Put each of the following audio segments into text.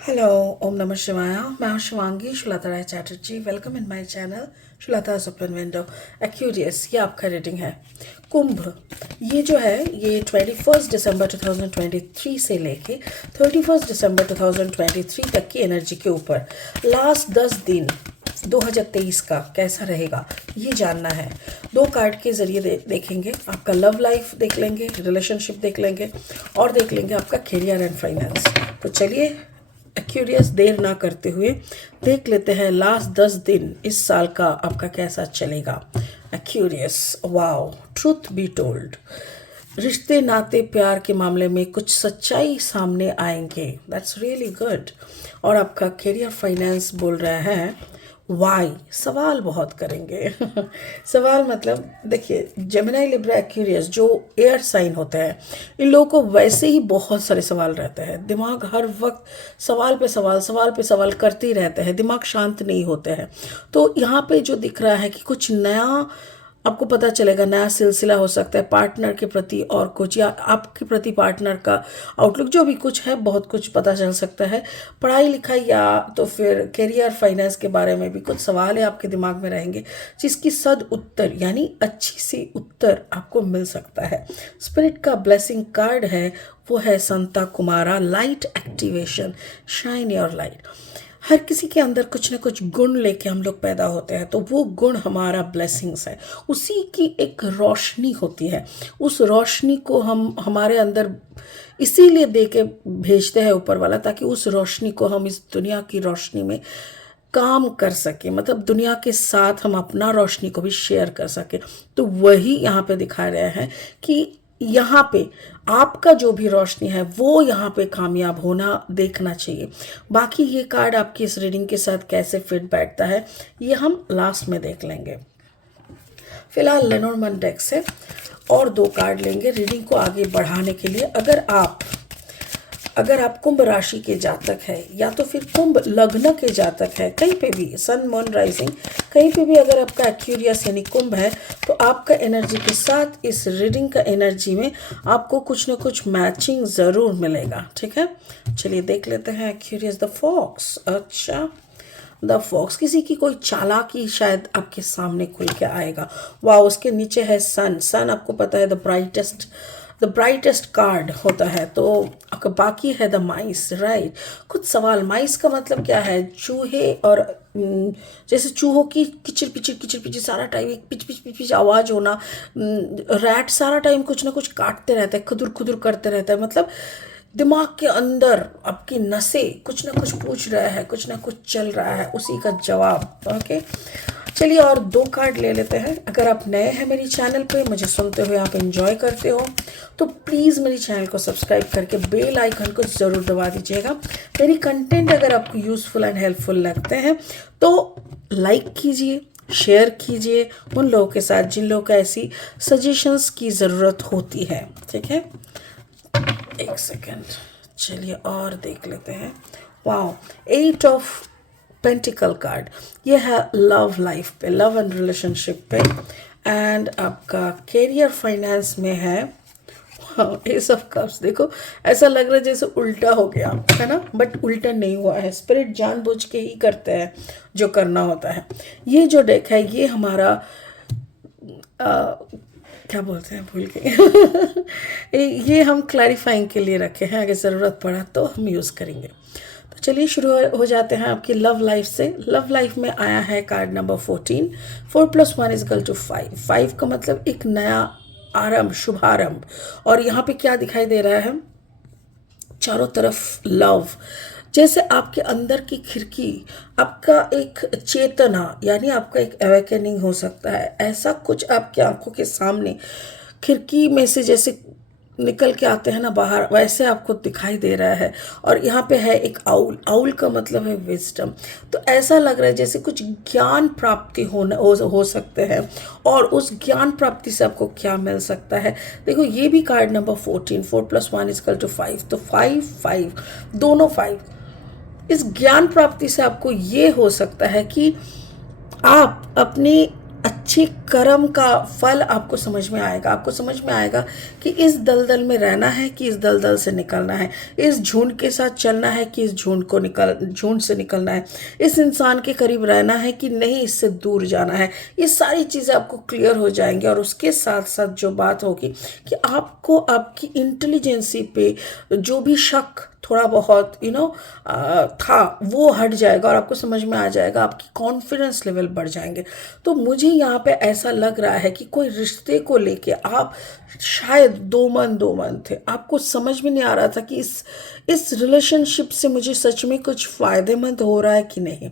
Hello, ओम नमः शिवाय। मैं हूं Shivangi Shulata Rai Chatterjee. Welcome in my channel Shulata open window a curious. ये आपका रीडिंग है कुंभ। ये जो है ये 21 दिसंबर 2023 से लेके 31 दिसंबर 2023 तक की एनर्जी के ऊपर लास्ट 10 दिन 2023 का कैसा रहेगा ये जानना है। दो कार्ड के जरिए देखेंगे। आपका लव लाइफ देख लेंगे, रिलेशनशिप देख लेंगे और देख लेंगे आपका करियर एंड फाइनेंस। तो चलिए क्यूरियस देर ना करते हुए देख लेते हैं लास्ट 10 दिन इस साल का आपका कैसा चलेगा। Curious, wow, truth be told, रिश्ते नाते प्यार के मामले में कुछ सच्चाई सामने आएंगे। That's really good. और आपका करियर फाइनेंस बोल रहा है वाई, सवाल बहुत करेंगे। सवाल मतलब देखिए, जेमिनी लिब्रा एक्वेरियस जो एयर साइन होता है, इन लोगों को वैसे ही बहुत सारे सवाल रहते हैं। दिमाग हर वक्त सवाल पे सवाल करते ही रहते हैं, दिमाग शांत नहीं होते हैं। तो यहाँ पे जो दिख रहा है कि कुछ नया आपको पता चलेगा, नया सिलसिला हो सकता है पार्टनर के प्रति और कुछ, या आपके प्रति पार्टनर का आउटलुक जो भी कुछ है, बहुत कुछ पता चल सकता है। पढ़ाई लिखाई या तो फिर करियर फाइनेंस के बारे में भी कुछ सवाल है आपके दिमाग में रहेंगे, जिसकी सद उत्तर यानी अच्छी सी उत्तर आपको मिल सकता है। स्पिरिट का ब्लेसिंग कार्ड है वो है Sanat Kumara, light activation, shine your light. हर किसी के अंदर कुछ ना कुछ गुण लेके हम लोग पैदा होते हैं, तो वो गुण हमारा ब्लेसिंग्स है। उसी की एक रोशनी होती है, उस रोशनी को हम हमारे अंदर इसीलिए दे के भेजते हैं ऊपर वाला, ताकि उस रोशनी को हम इस दुनिया की रोशनी में काम कर सके, मतलब दुनिया के साथ हम अपना रोशनी को भी शेयर कर सके। तो वही यहाँ पे दिखा रहे हैं कि यहाँ पे आपका जो भी रोशनी है वो यहाँ पे कामयाब होना देखना चाहिए। बाकी ये कार्ड आपकी इस रीडिंग के साथ कैसे फिट बैठता है ये हम लास्ट में देख लेंगे। फिलहाल लेनोर्मैंड डेक से और दो कार्ड लेंगे रीडिंग को आगे बढ़ाने के लिए। अगर आप कुंभ राशि के जातक है या तो फिर कुंभ लग्न के जातक है, कहीं पे भी सन मून राइजिंग कहीं पे भी अगर आपका एक्यूरियस यानी कुंभ है, तो आपका एनर्जी के साथ इस रीडिंग का एनर्जी में आपको कुछ ना कुछ मैचिंग ज़रूर मिलेगा। ठीक है, चलिए देख लेते हैं। A curious the fox. अच्छा, द फॉक्स, किसी की कोई चालाकी शायद आपके सामने खुल के आएगा। वाह, उसके नीचे है सन। सन आपको पता है द ब्राइटेस्ट कार्ड होता है। तो बाकी है द माइस, राइट। कुछ सवाल, माइस का मतलब क्या है? चूहे, और जैसे चूहों की किचिर पिचिर सारा टाइम एक पिच पिच पिच पिच आवाज़ होना। रैट सारा टाइम कुछ ना कुछ काटते रहता है, खुदुर खुदुर करते रहता है, मतलब दिमाग के अंदर आपकी नसें कुछ ना कुछ पूछ रहा है, कुछ ना कुछ चल रहा है, उसी का जवाब। ओके, चलिए और दो कार्ड ले लेते हैं। अगर आप नए हैं मेरी चैनल पे, मुझे सुनते हुए आप एंजॉय करते हो, तो प्लीज़ मेरी चैनल को सब्सक्राइब करके बेल आइकन को ज़रूर दबा दीजिएगा। मेरी कंटेंट अगर आपको यूज़फुल एंड हेल्पफुल लगते हैं तो लाइक कीजिए, शेयर कीजिए उन लोगों के साथ जिन लोगों को ऐसी सजेशंस की ज़रूरत होती है। ठीक है, एक सेकेंड, चलिए और देख लेते हैं। वाओ, 8 ऑफ पेंटिकल कार्ड, ये है लव लाइफ पे, लव एंड रिलेशनशिप पे। एंड आपका करियर फाइनेंस में है एस ऑफ कप्स। देखो, ऐसा लग रहा है जैसे उल्टा हो गया है ना, बट उल्टा नहीं हुआ है। स्पिरिट जानबूझ के ही करते हैं जो करना होता है। ये जो डेक है ये हमारा क्या बोलते हैं, भूल गए। ये हम क्लैरिफाइंग के लिए रखे हैं, अगर ज़रूरत पड़ा तो हम यूज़ करेंगे। तो चलिए शुरू हो जाते हैं आपकी लव लाइफ से। लव लाइफ में आया है कार्ड नंबर 14। 4 + 1 = 5। 5 का मतलब एक नया आरंभ, शुभारंभ। और यहाँ पे क्या दिखाई दे रहा है? चारों तरफ लव, जैसे आपके अंदर की खिड़की, आपका एक चेतना यानी आपका एक अवेकनिंग हो सकता है। ऐसा कुछ आपकी आंखों के सामने खिड़की में से जैसे निकल के आते हैं ना बाहर, वैसे आपको दिखाई दे रहा है। और यहाँ पे है एक आउल। आउल का मतलब है विजडम। तो ऐसा लग रहा है जैसे कुछ ज्ञान प्राप्ति हो सकते हैं। और उस ज्ञान प्राप्ति से आपको क्या मिल सकता है? देखो, ये भी कार्ड नंबर 14, 4 + 1 = 5। तो 5 5 दोनों 5। इस ज्ञान प्राप्ति से आपको ये हो सकता है कि आप अपनी अच्छे कर्म का फल आपको समझ में आएगा। आपको समझ में आएगा कि इस दलदल में रहना है कि इस दलदल से निकलना है, इस झुंड के साथ चलना है कि इस झुंड से निकलना है, इस इंसान के करीब रहना है कि नहीं इससे दूर जाना है। ये सारी चीज़ें आपको क्लियर हो जाएंगी। और उसके साथ साथ जो बात होगी कि आपको आपकी इंटेलिजेंसी पे जो भी शक थोड़ा बहुत था वो हट जाएगा और आपको समझ में आ जाएगा, आपकी कॉन्फिडेंस लेवल बढ़ जाएंगे। तो मुझे यहाँ पे ऐसा लग रहा है कि कोई रिश्ते को लेके आप शायद दो मन थे, आपको समझ में नहीं आ रहा था कि इस रिलेशनशिप से मुझे सच में कुछ फ़ायदेमंद हो रहा है कि नहीं।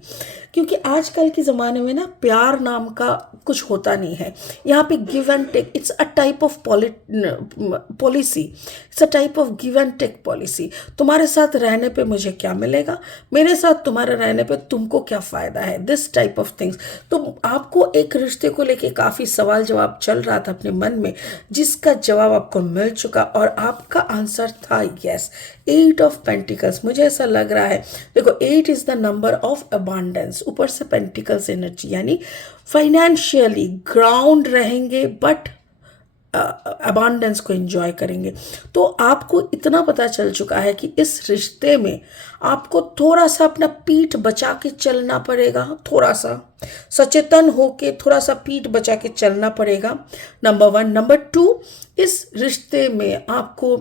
क्योंकि आजकल के ज़माने में ना प्यार नाम का कुछ होता नहीं है। यहाँ पे give and take, it's a type of policy, it's a type of give and take policy. तुम्हारे साथ रहने पे मुझे क्या मिलेगा, मेरे साथ तुम्हारे रहने पे तुमको क्या फ़ायदा है, दिस टाइप ऑफ थिंग्स। तो आपको एक रिश्ते को लेके काफ़ी सवाल जवाब चल रहा था अपने मन में, जिसका जवाब आपको मिल चुका और आपका आंसर था यस, 8 ऑफ पेंटिकल्स। मुझे ऐसा लग रहा है, देखो 8 is the number of abundance, ऊपर से पेंटिकल्स एनर्जी, यानी फाइनेंशियली ग्राउंड रहेंगे बट अबांडेंस को एंजॉय करेंगे। तो आपको इतना पता चल चुका है कि इस रिश्ते में आपको थोड़ा सा अपना पीठ बचा के चलना पड़ेगा, थोड़ा सा सचेतन होके थोड़ा सा पीठ बचा के चलना पड़ेगा, नंबर 1। नंबर 2, इस रिश्ते में आपको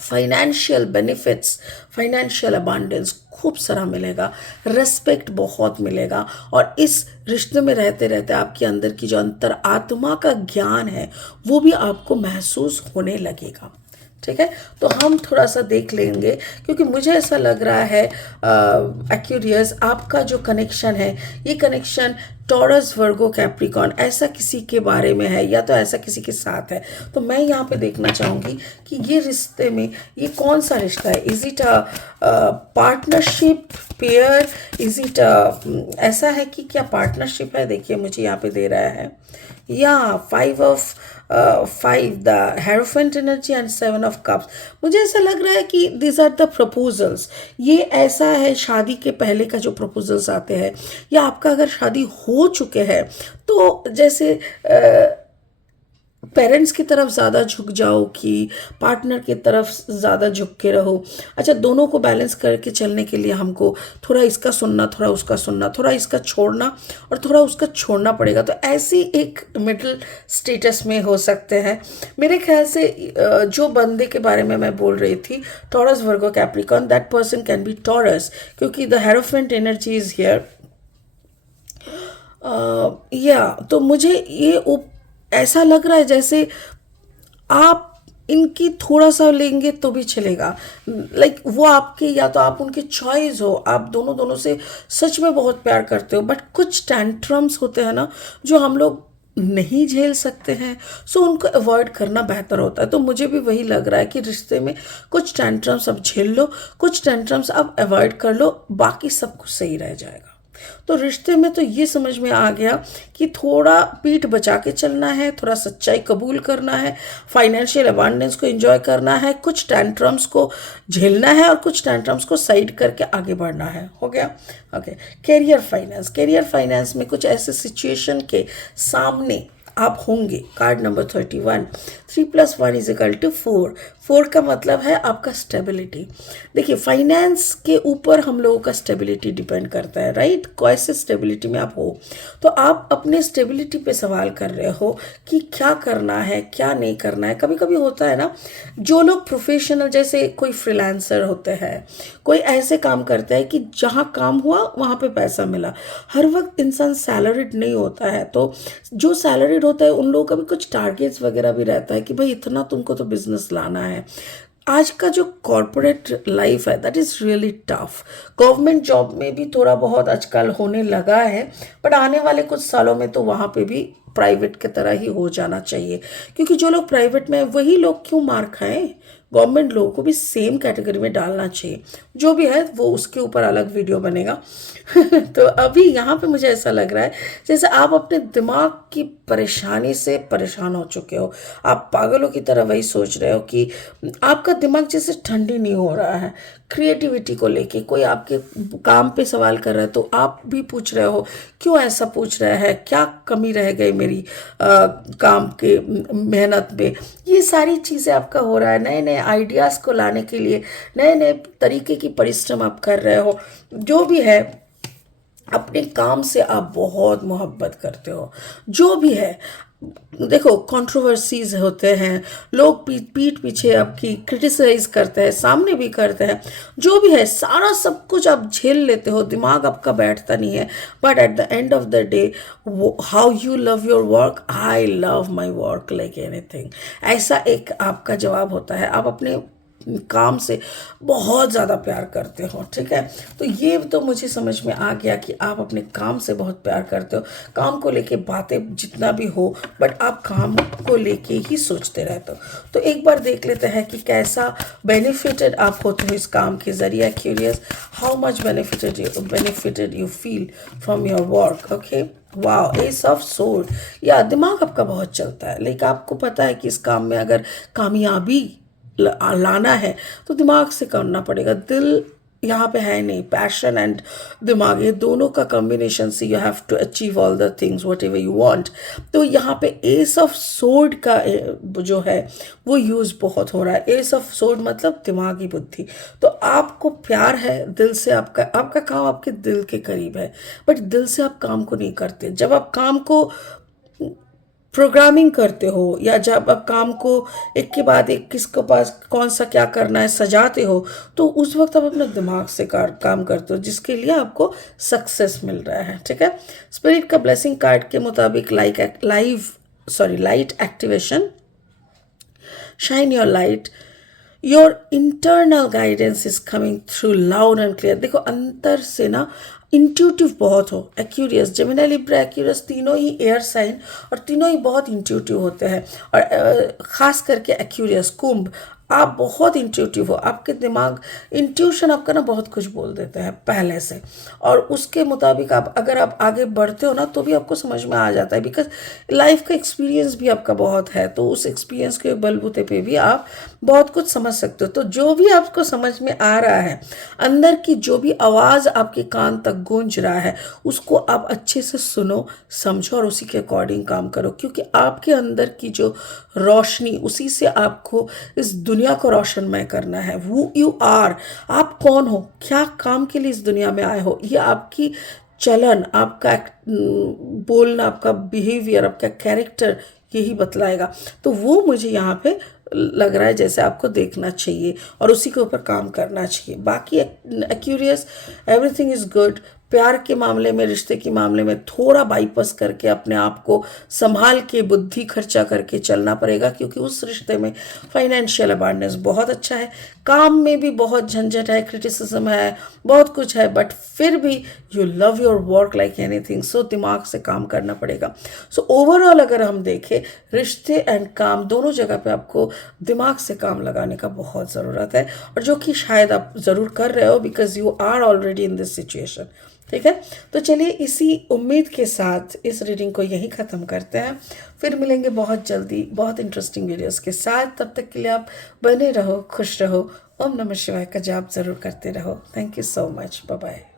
फाइनेंशियल बेनिफिट्स, फाइनेंशियल अबांडेंस खूब सारा मिलेगा, रेस्पेक्ट बहुत मिलेगा। और इस रिश्ते में रहते रहते आपके अंदर की जो अंतर आत्मा का ज्ञान है वो भी आपको महसूस होने लगेगा। ठीक है, तो हम थोड़ा सा देख लेंगे, क्योंकि मुझे ऐसा लग रहा है एक्यूरियस, आपका जो कनेक्शन है ये कनेक्शन टॉरस वर्गो कैप्रिकॉन ऐसा किसी के बारे में है या तो ऐसा किसी के साथ है। तो मैं यहाँ पे देखना चाहूँगी कि ये रिश्ते में ये कौन सा रिश्ता है। Is it a partnership, pair, is it ऐसा है कि क्या पार्टनरशिप है। देखिए मुझे यहाँ पे दे रहा है या 5 the Hierophant energy and 7 of cups. मुझे ऐसा लग रहा है कि दिस आर द प्रपोजल्स। ये ऐसा है शादी के पहले का जो प्रपोजल्स आते हैं, या आपका अगर शादी हो चुके हैं तो जैसे पेरेंट्स की तरफ ज़्यादा झुक जाओ कि पार्टनर की तरफ ज़्यादा झुक के रहो। अच्छा, दोनों को बैलेंस करके चलने के लिए हमको थोड़ा इसका सुनना, थोड़ा उसका सुनना, थोड़ा इसका छोड़ना और थोड़ा उसका छोड़ना पड़ेगा। तो ऐसी एक मिडिल स्टेटस में हो सकते हैं मेरे ख्याल से। जो बंदे के बारे में मैं बोल रही थी, Taurus Virgo Capricorn, that person can be Taurus, क्योंकि the Hierophant energy is here. तो मुझे ये ऐसा लग रहा है जैसे आप इनकी थोड़ा सा लेंगे तो भी चलेगा। लाइक वो आपके, या तो आप उनके चॉइस हो, आप दोनों से सच में बहुत प्यार करते हो, बट कुछ टेंट्रम्स होते हैं ना जो हम लोग नहीं झेल सकते हैं, सो उनको अवॉइड करना बेहतर होता है। तो मुझे भी वही लग रहा है कि रिश्ते में कुछ टेंट्रम्स आप झेल लो, कुछ टेंट्रम्स आप अवॉइड कर लो, बाकी सब कुछ सही रह जाएगा। तो रिश्ते में तो ये समझ में आ गया कि थोड़ा पीठ बचा के चलना है, थोड़ा सच्चाई कबूल करना है, फाइनेंशियल अबांडेंस को एंजॉय करना है, कुछ टेंट्रम्स को झेलना है और कुछ टेंट्रम्स को साइड करके आगे बढ़ना है। हो गया। ओके, कैरियर फाइनेंस में कुछ ऐसे सिचुएशन के सामने आप होंगे। Card number 31, 3 + 1 = 4। 4 का मतलब है आपका स्टेबिलिटी। देखिए फाइनेंस के ऊपर हम लोगों का स्टेबिलिटी डिपेंड करता है, राइट। कैसे स्टेबिलिटी में आप हो, तो आप अपने स्टेबिलिटी पे सवाल कर रहे हो कि क्या करना है क्या नहीं करना है। कभी कभी होता है ना, जो लोग प्रोफेशनल, जैसे कोई फ्रीलांसर होते हैं, कोई ऐसे काम करता है कि जहाँ काम हुआ वहाँ पे पैसा मिला। हर वक्त इंसान सैलरीड नहीं होता है, तो जो सैलरीड होता है उन लोगों का भी कुछ टारगेट्स वगैरह भी रहता है कि भाई इतना तुमको तो बिजनेस लाना है। आज का जो कॉरपोरेट लाइफ है that is really tough. Government job में भी थोड़ा बहुत आजकल होने लगा है, बट आने वाले कुछ सालों में तो वहाँ पे भी प्राइवेट की तरह ही हो जाना चाहिए। क्योंकि जो लोग प्राइवेट में हैं वही लोग क्यों मार खाएं, गवर्नमेंट लोगों को भी सेम कैटेगरी में डालना चाहिए। जो भी है वो उसके ऊपर अलग वीडियो बनेगा। तो अभी यहाँ पे मुझे ऐसा लग रहा है जैसे आप अपने दिमाग की परेशानी से परेशान हो चुके हो। आप पागलों की तरह वही सोच रहे हो कि आपका दिमाग जैसे ठंडी नहीं हो रहा है क्रिएटिविटी को लेके। कोई आपके काम पे सवाल कर रहा है तो आप भी पूछ रहे हो क्यों ऐसा पूछ रहा है, क्या कमी रह गई मेरी काम के मेहनत में। ये सारी चीज़ें आपका हो रहा है। नए नए आइडियाज़ को लाने के लिए नए नए तरीके की परिश्रम आप कर रहे हो। जो भी है अपने काम से आप बहुत मोहब्बत करते हो। जो भी है देखो, कंट्रोवर्सीज होते हैं, लोग पीठ पीछे आपकी क्रिटिसाइज करते हैं, सामने भी करते हैं। जो भी है सारा सब कुछ आप झेल लेते हो, दिमाग आपका बैठता नहीं है। But at the end of the day how you love your work, I love my work like anything, ऐसा एक आपका जवाब होता है। आप अपने काम से बहुत ज़्यादा प्यार करते हो, ठीक है। तो ये तो मुझे समझ में आ गया कि आप अपने काम से बहुत प्यार करते हो। काम को लेके बातें जितना भी हो बट आप काम को लेके ही सोचते रहते हो। तो एक बार देख लेते हैं कि कैसा बेनिफिटेड आप होते हो इस काम के ज़रिए। Curious how much benefited you feel from your work. Okay, वाह, एस ऑफ सोर्ड, या दिमाग आपका बहुत चलता है। लेकिन आपको पता है कि इस काम में अगर कामयाबी लाना है तो दिमाग से करना पड़ेगा। दिल यहाँ पे है नहीं। पैशन एंड दिमाग ये दोनों का कॉम्बिनेशन से you have to achieve all the things whatever you want. तो यहाँ पे एस ऑफ सोर्ड का जो है वो यूज़ बहुत हो रहा है। एस ऑफ सोर्ड मतलब दिमागी बुद्धि। तो आपको प्यार है दिल से, आपका काम आपके दिल के करीब है, बट दिल से आप काम को नहीं करते। जब आप काम को प्रोग्रामिंग करते हो या जब आप काम को एक के बाद एक किसके पास कौन सा क्या करना है सजाते हो, तो उस वक्त आप अपने दिमाग से काम करते हो, जिसके लिए आपको सक्सेस मिल रहा है, ठीक है। स्पिरिट का ब्लेसिंग कार्ड के मुताबिक light activation, shine your light, your internal guidance is coming through loud and clear. देखो अंतर से ना इंट्यूटिव बहुत हो। एक्यूरियस, जेमिनी, लिब्रा, एक्यूरियस तीनों ही एयर साइन और तीनों ही बहुत इंट्यूटिव होते हैं। और ख़ास करके एक्यूरियस, कुंभ, आप बहुत इंट्यूटिव हो। आपके दिमाग इंट्यूशन आपका ना बहुत कुछ बोल देते हैं पहले से, और उसके मुताबिक अगर आप आगे बढ़ते हो ना तो भी आपको समझ में आ जाता है। बिकॉज लाइफ का एक्सपीरियंस भी आपका बहुत है, तो उस एक्सपीरियंस के बलबूते पे भी आप बहुत कुछ समझ सकते हो। तो जो भी आपको समझ में आ रहा है, अंदर की जो भी आवाज़ आपके कान तक गूंज रहा है, उसको आप अच्छे से सुनो, समझो और उसी के अकॉर्डिंग काम करो। क्योंकि आपके अंदर की जो रोशनी, उसी से आपको इस दुनिया को रोशनमय करना है। वो यू आर, आप कौन हो, क्या काम के लिए इस दुनिया में आए हो, ये आपकी चलन, आपका बोलना, आपका बिहेवियर, आपका कैरेक्टर यही बतलाएगा। तो वो मुझे यहाँ पे लग रहा है जैसे आपको देखना चाहिए और उसी के ऊपर काम करना चाहिए। बाकी एक्यूरियस, एवरीथिंग इज़ गुड। प्यार के मामले में, रिश्ते के मामले में थोड़ा बाईपास करके अपने आप को संभाल के, बुद्धि खर्चा करके चलना पड़ेगा, क्योंकि उस रिश्ते में फाइनेंशियल अबांडेंस बहुत अच्छा है। काम में भी बहुत झंझट है, क्रिटिसिज्म है, बहुत कुछ है, बट फिर भी you love your work like anything. So दिमाग से काम करना पड़ेगा। सो ओवरऑल अगर हम देखें, रिश्ते एंड काम दोनों जगह पे आपको दिमाग से काम लगाने का बहुत ज़रूरत है, और जो कि शायद आप ज़रूर कर रहे हो, because you are already in this situation, ठीक है। तो चलिए इसी उम्मीद के साथ इस रीडिंग को यहीं ख़त्म करते हैं। फिर मिलेंगे बहुत जल्दी बहुत इंटरेस्टिंग वीडियोस के साथ। तब तक के लिए आप बने रहो, खुश रहो, ओम नमः शिवाय का जाप ज़रूर करते रहो। Thank you so much, bye bye.